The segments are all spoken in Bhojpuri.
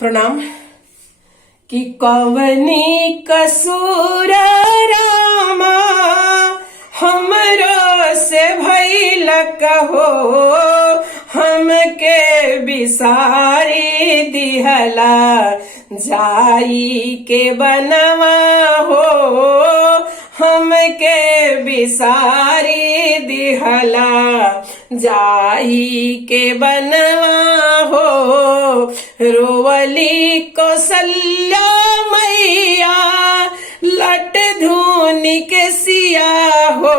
प्रणाम। कि कवनी कसूर रामा हमरो से भइल कहो, हमके बिसारी दिहला जाई के बनवा हो, हमके बिसारी दिहला जाई के बनवा हो। रोवली कौशल्या मैया लट धुनी के सिया हो,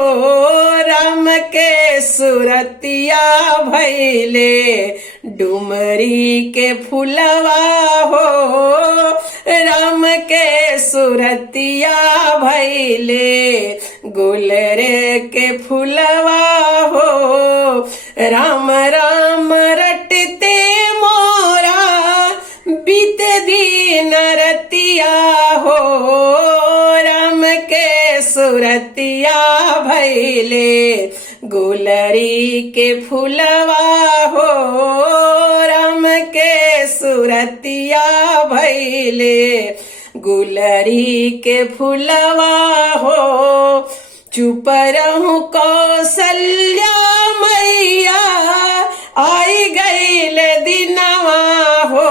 राम के सुरतिया भैले डुमरी के फुलवा हो, राम के सुरतिया भैले गुलरे के फुलवा हो। राम राम रटते मोरा बीत दिन रतिया हो, राम के सुरतिया भैले गुलरी के फुलवा हो, राम के सुरतिया भैले गुलरी के फुलवा हो। चुप रहूं कौशल्या मैया आई गईल दिनवा हो,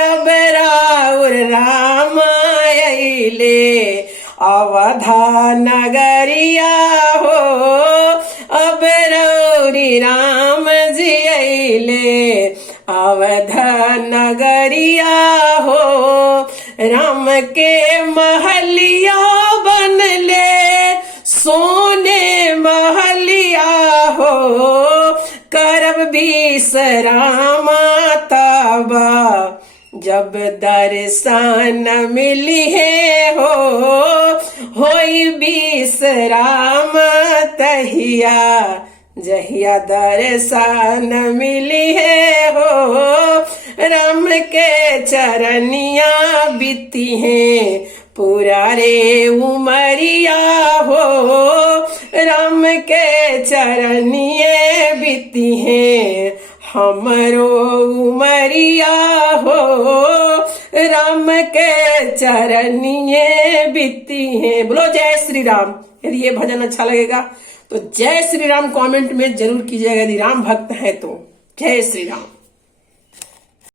अब राउर राम अइले अवधा नगरिया हो, अब रौरी राम जी अइले अवधा नगरिया हो। राम के महलिया बनले सोने महलिया हो, करब बिसरामा तबा जब दर्शन मिली है हो, होई बिसराम तहिया जहिया दर्शन मिली है हो। राम के चरनिया बीती है पूरा रे उमरिया हो, राम के चरनिए बीती है हमरो उमरिया हो, राम के चरनिए बीती है। बोलो जय श्री राम। यदि ये भजन अच्छा लगेगा तो जय श्री राम कमेंट में जरूर कीजिएगा, यदि राम भक्त है तो। जय श्री राम।